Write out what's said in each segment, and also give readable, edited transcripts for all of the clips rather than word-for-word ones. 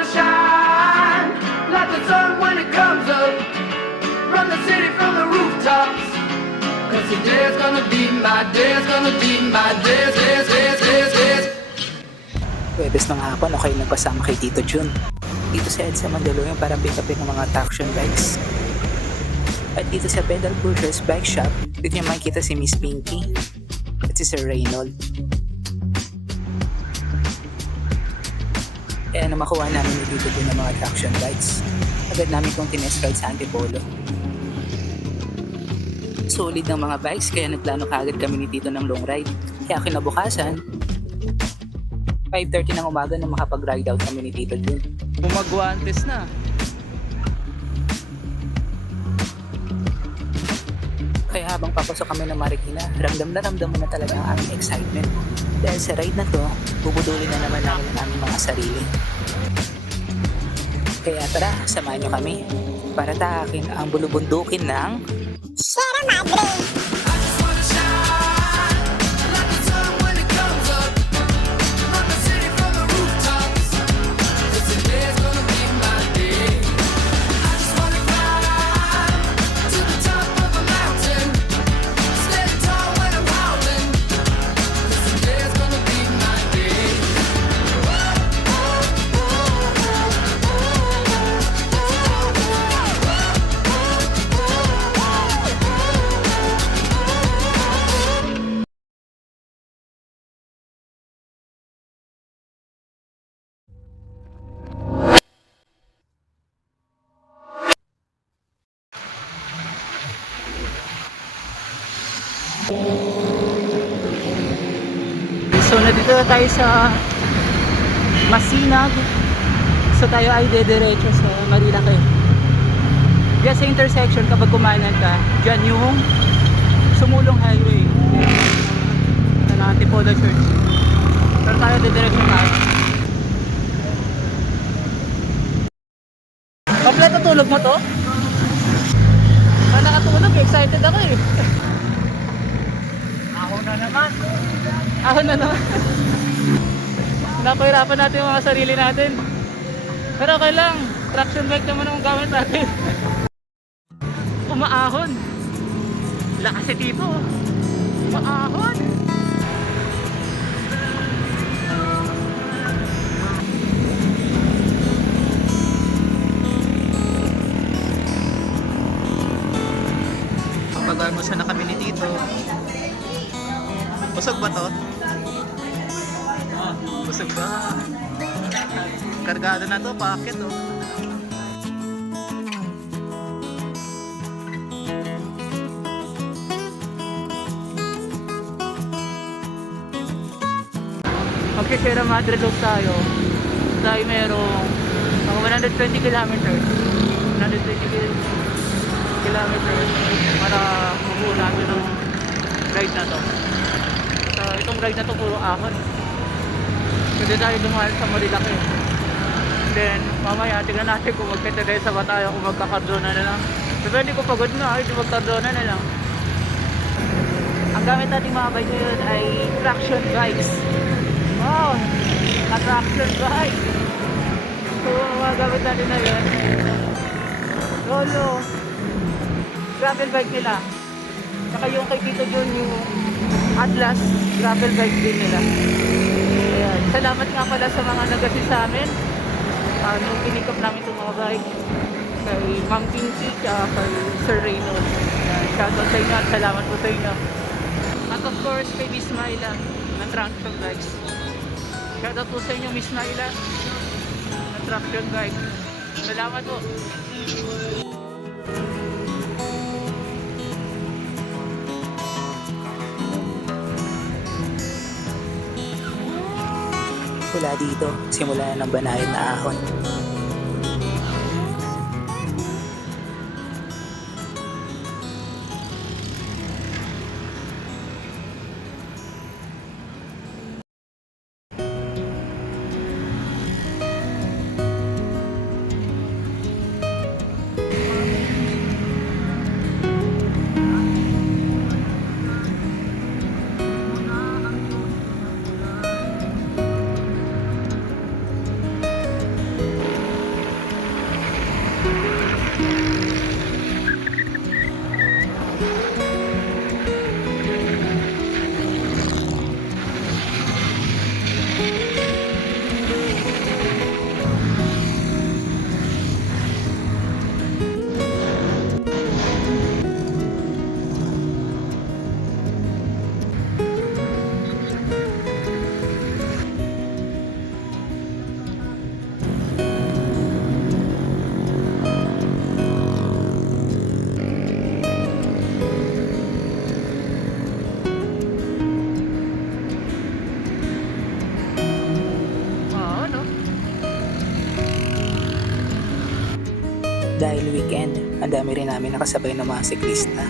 wanna shine like the sun when it comes up. Run the city from the rooftops. Cause today's gonna be my day, it's gonna be my day, days. Webes ng hapon, okay nagpasama kay Tito Jun dito sa EDSA Mandaluyong para pick upin ng mga traction bikes. At dito sa Pedal Pushers Bike Shop, dito niyo makikita si Miss Pinky at si Sir Reynold. Kaya na makuha namin ni Tito Jun ng mga traction bikes, agad namin itong tinest ride sa Antipolo. Solid ng mga bikes kaya nagplano kaagad kami ni Tito ng long ride. Kaya kinabukasan, 5:30 ng umaga nang makapag-ride out kami ni Tito Jun. Bumagwantes na. Kaya habang papasok kami ng Marikina, ramdam mo na talaga ang aming excitement. Dahil sa ride na to, bubudulin na naman namin ang aming mga sarili. Kaya tara, samahan nyo kami para tahakin ang bulubundukin ng Sierra Madre. So nandito na tayo sa Masinag. So tayo ay dediretso sa Marilaki. Diyan sa intersection kapag kumanan ka, diyan yung Sumulong Highway sa Antipolo Church. Pero tayo dediretso na. Kompleto tulog mo to? Nakatulog, excited ako eh. Ako na naman. Napahirapan natin yung mga sarili natin. Pero okay lang, traction bike naman ang gamit natin. Umaahon. Lakas si Tito. Umaahon. Pag-almusal na kami ni Tito. Busog ba to? Busog ba? Kargado na to, packet oh. Mag-Sierra Madre Loop tayo. Tayo merong mga 120 kilometers. 120 kilometers para mabuo natin ng ride na to. So itong ride na to puro ahon. Pwede tayo dumaan sa Marilaki. Then mamaya tingnan natin kung magkatagaysa ba tayo, kung magkakardona na lang. Depende ko pagod na, ay di magkardona na lang. Ang gamit nating mga bike ngayon ay traction bikes. Wow! Traction bike! So mga gamit natin na yun, Lolo gravel bike nila. Saka yung kay Tito Jun, yung Atlas gravel bike din nila. Ayan. Salamat nga pala sa mga nag-assist sa amin nung pinikap namin itong mga bike, kay Ma'am Pinky at kay Sir Reynold. Shoutout sa inyo at salamat po sa inyo. At of course kay Miss Myla ng Traction Bikes. Shoutout po sa inyo Miss Myla ng Traction Bike. Salamat po. Mula dito, simula na ng banayad na ahon. dahil weekend, ang dami rin namin nakasabay ng mga siklista.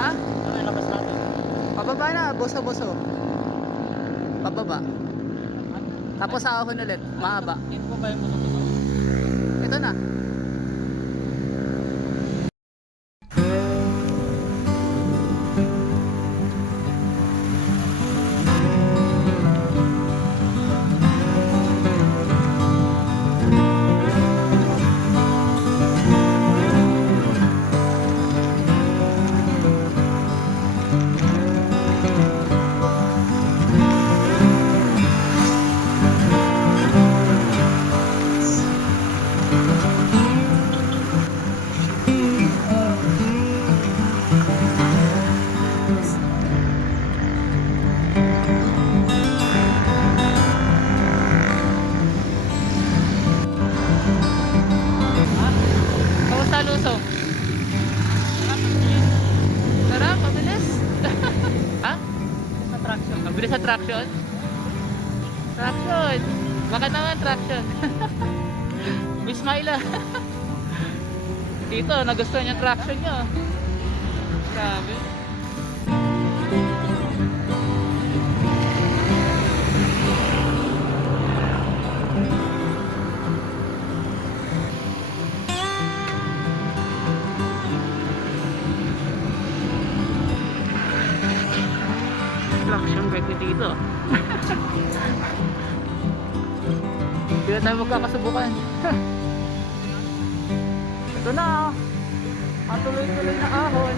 Ha? Pababa na, boso-boso. Pababa. Tapos ahon ulit, mahaba. Ito na. Kamusta Lusong? Sarap, mabilis. Ha? Mabilis sa traction? Traction. Bakit naman traction? Miss Myla. Dito, nagustuhan niya traction niya. Grabe. Traction brake dito. Hindi na tayo magkakasubukan. Ito na, ang tuloy-tuloy na ahon.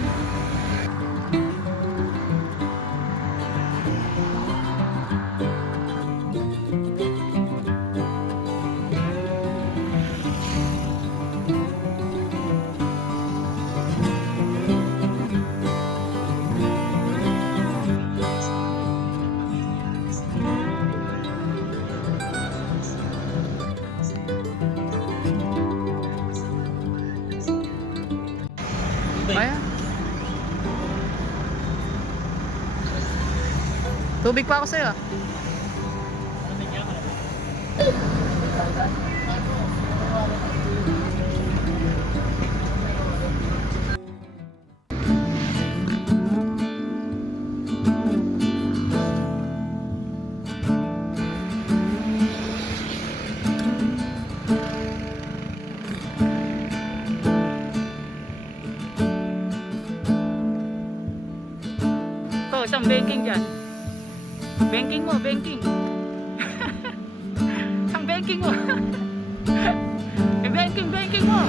Ayan. Tubig pa ako sa'yo. Ito, isang banking dyan. Banking mo, banking. Isang banking mo. Banking mo.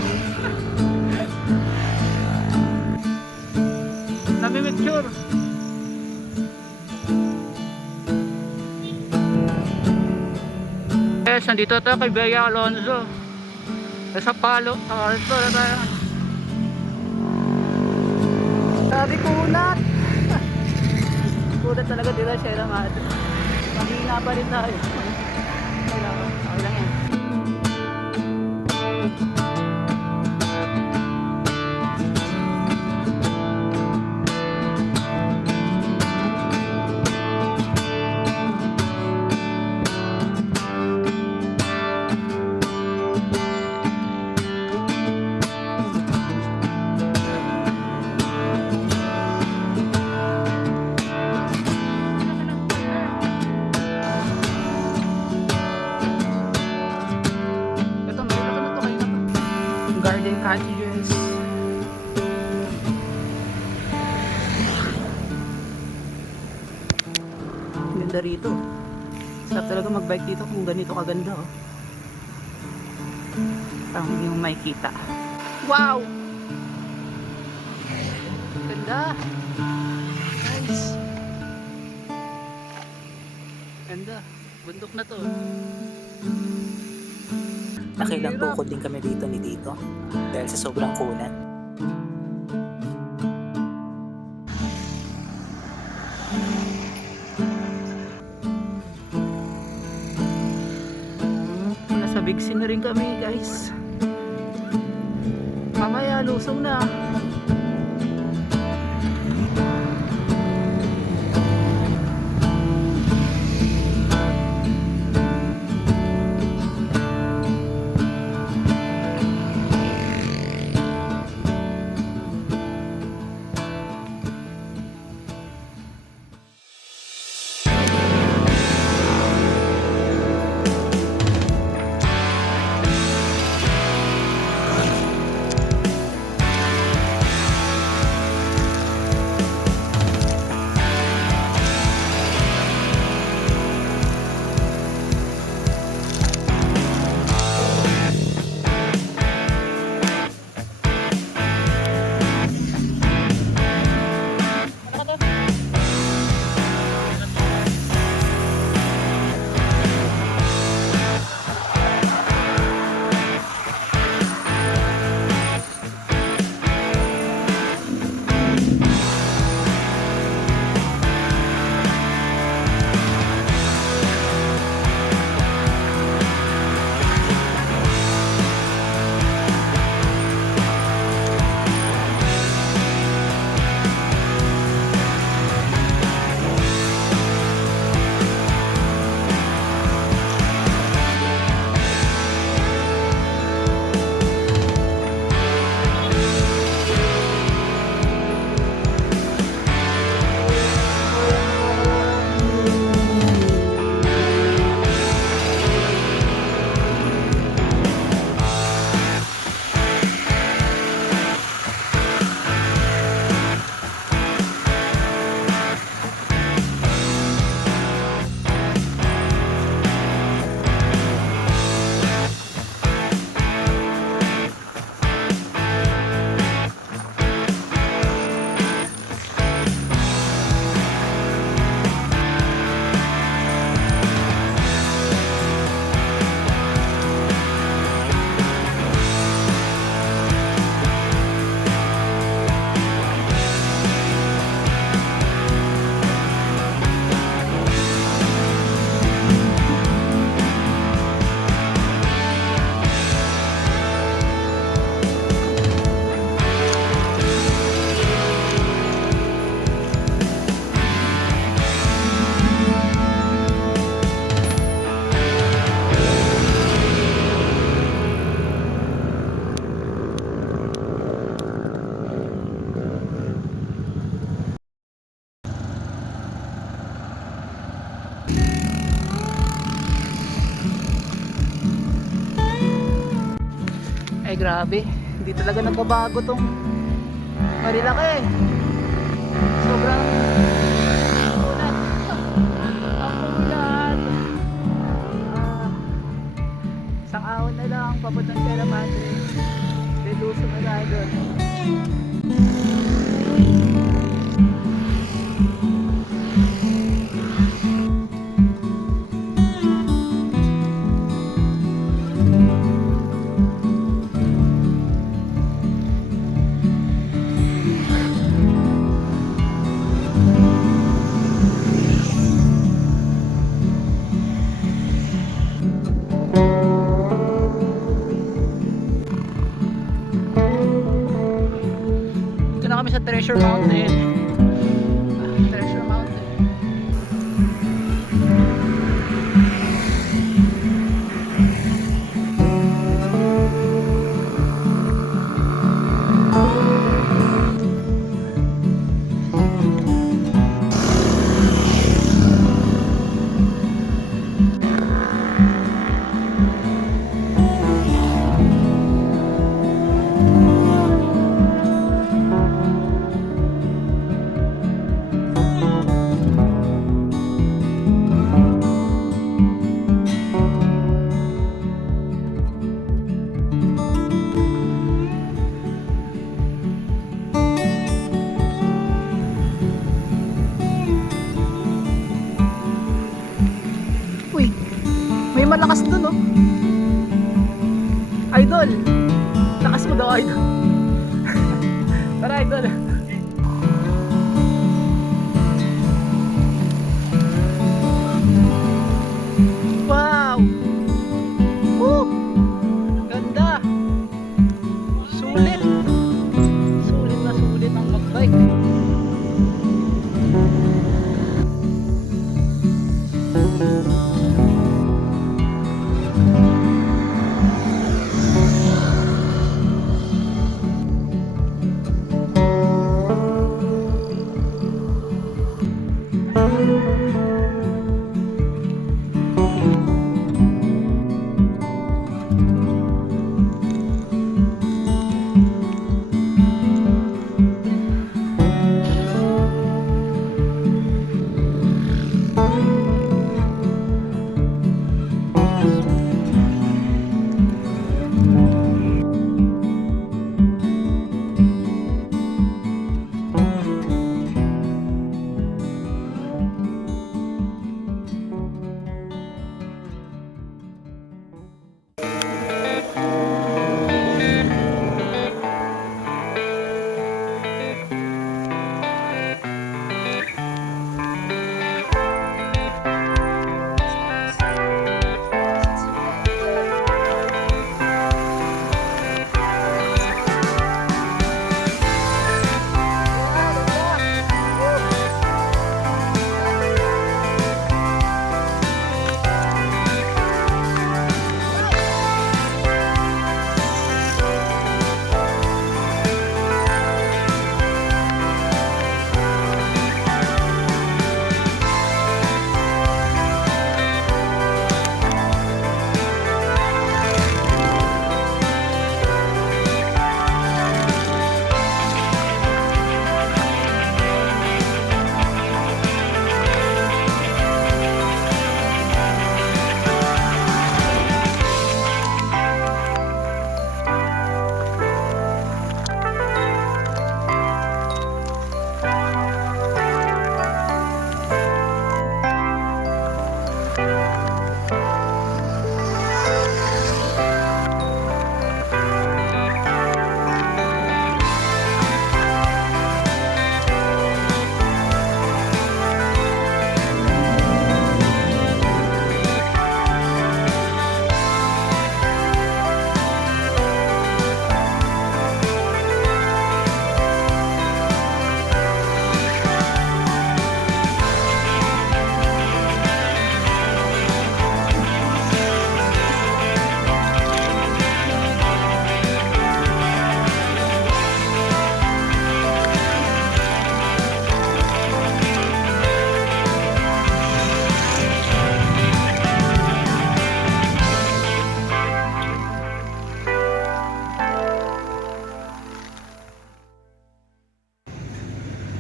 Nami-mature. Yes, nandito tayo kay Bea Alonzo. Sa Palo, sa Alto na tayo. Sabi kulat. Kulat talaga dila Sierra Madre. Mahina pa rin tayo. Okay lang yan. ganda rito. Sarap talaga magbike dito kung ganito kaganda oh. Parang hindi mo makikita. Wow! Ganda! Nice! Ganda! Bundok na to. Nakilang tukod din kami dito ni Tito dahil sa sobrang kunan. Nasa Big C na rin kami guys. Mamaya lusong na. Ay grabe, hindi talaga nagbabago tong Marilaki. Sobrang ulan. Ang ulan. Isang ahon na lang papuntang Sierra Madre. Deluso na tayo doon. Sa Treasure Mountain. Treasure Mountain. malakas dun, oh. Idol. Lakas mo daw, idol. Tara, idol. Wow! Woo! Ganda! Sulit! Sulit na sulit ang magbike.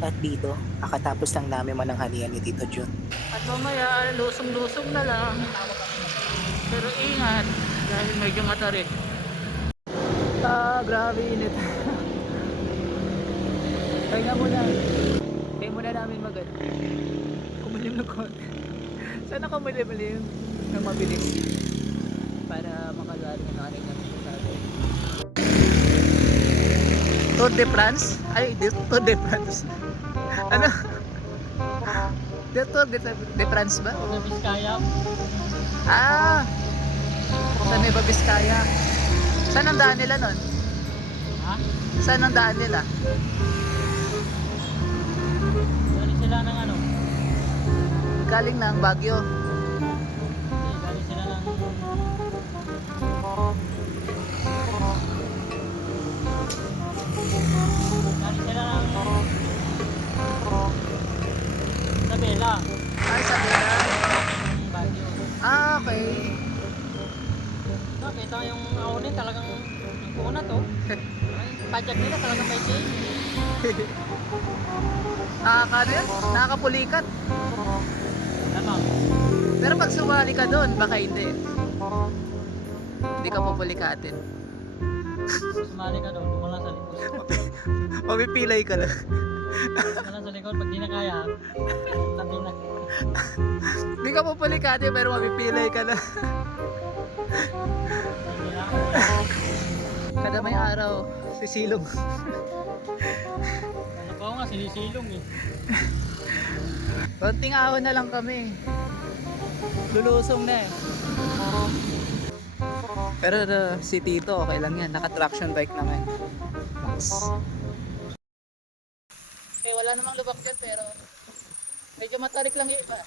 At dito, kakatapos lang namin mananghalian ni Tito Jun. At mamaya, lusong-lusong na lang. Pero ingat, dahil medyo matarik. Grabe init. Pahinga muna. Kaya muna namin kumilim na konti. Sana kumilim ng mabilis. Para makagaling ang aning natin natin. Tour de France? Ay, Tour de France. Ano? Tour de France ba? Sa Biskaya, Sa Nueva Vizcaya. Saan ang daan nila nun? ha? Saan ang daan nila? Galing sila ng ano? Galing ng Baguio. Hindi, galing sila ng... Galing sila ng... Isabela. Sa Bela. Ng Baguio. Okay. Nakita yung aunin talagang... Yung kuna to. Ay, pajak nila talagang may chain. Ano yun? Nakakapulikat. Lamang. Pero pag sumali ka doon, baka hindi. Hindi ka pupulikatin. Sumali ka doon, wala sa likod. Mapipilay ka lang. Wala sa likod, pag di na kaya, tabi na. Hindi ka pupulikati pero mapipilay ka na. Kada may araw, sisilong. Ano pa nga, sinisilong eh. Konting ahon na lang kami. Lulusong na eh. Pero si Tito, okay lang yan. Naka-traction bike naman. Max. Okay, wala namang lubak dyan pero medyo matarik lang yung iba.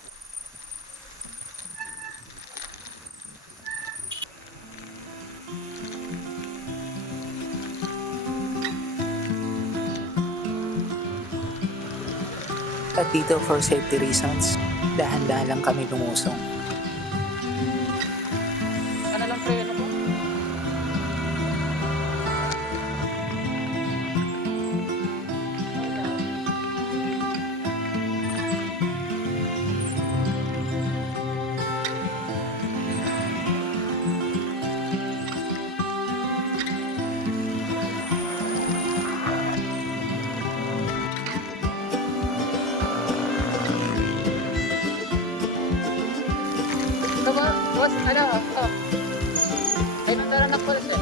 At dito for safety reasons, dahan-dahan lang kami lumusong. Ano lang preno ko? Ito ba? Boss, ano? Oh. Ay, nandara na pala siya.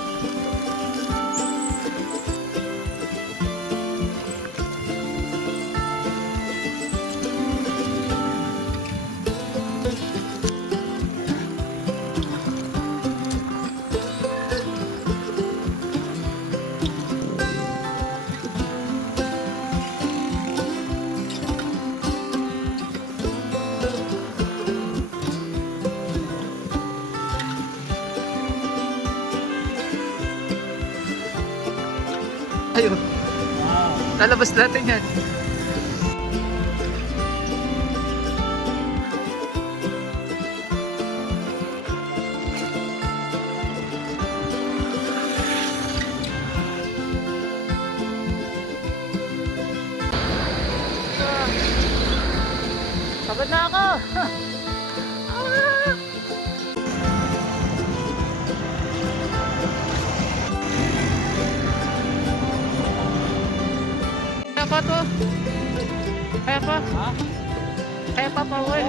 Ayun. Wow. Lalabas natin yan. Pagod na ako! Kaya pa to? Kaya pa? Ha? Kaya pa pa uwi?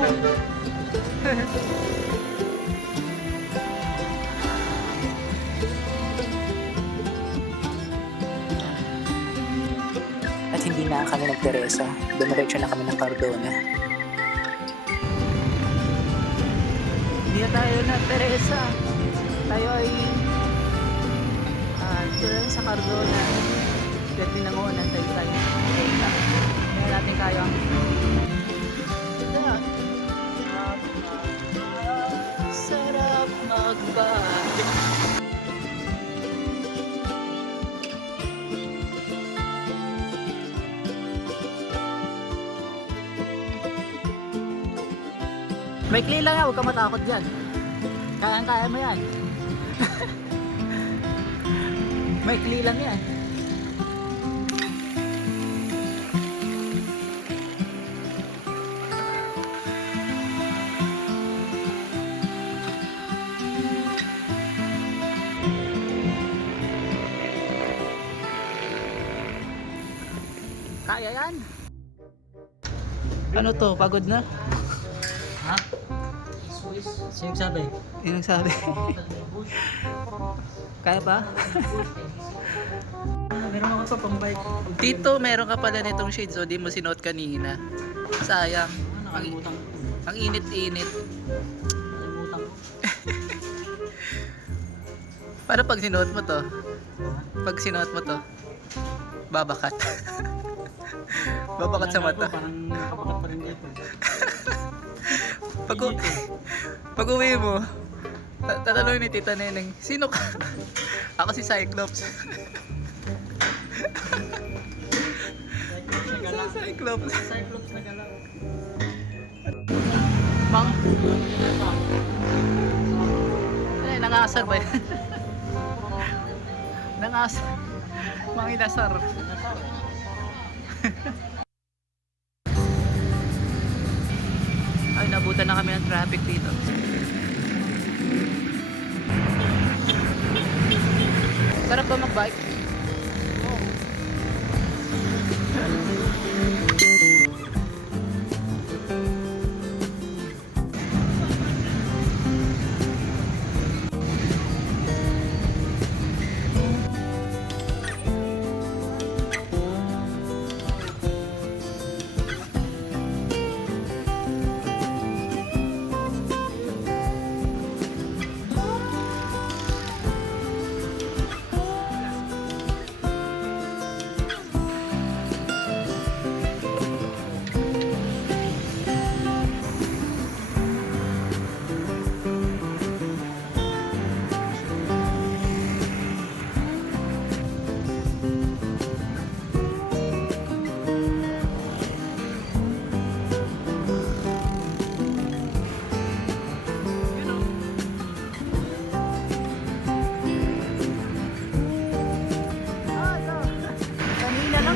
At hindi na kami nagteresa. Dumiretso na kami ng Cardona. Hindi na tayo nagteresa. Tayo ay dito lang sa Cardona. Pwede na muna tayo tayo. Hindi natin kaya. Sarap magbalik. Maikli lang yan, huwag ka matakot dyan. Kaya mo yan. Maikli lang yan. Kaya yan. Ano to? Pagod na? Ha? Sino sabi? Yun ang sabi. Kaya pa? Meron ako to pang bike. Dito, meron ka pala nitong shades o di mo sinuot kanina. Sayang. Nakalimutan ko. Ang init-init. Nakalimutan ko. Para pag sinuot mo to, pag sinuot mo to, babakat. Babakat sa mata. Parang nakabakat pa rin dito. Pag uwi mo, tatanungin ni Tita Neneng, sino ka? Ako si Cyclops. Cyclops. Cyclops na galaw. Mang? Ay, nangasar ba yan? Nangasar. Mang inasar. Ay, nabutan na kami ng traffic dito. Sarap ba mag-bike?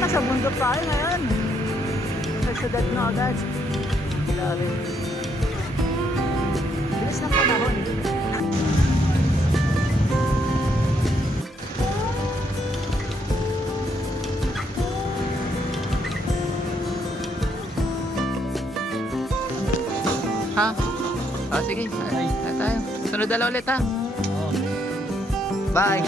nasa bundok tayo ngayon. Sa syudad na agad. Grabe. Bilis ng panahon. Ha? Oh, sige. Ay, tayo. Sunod dala ulit ha. Bye.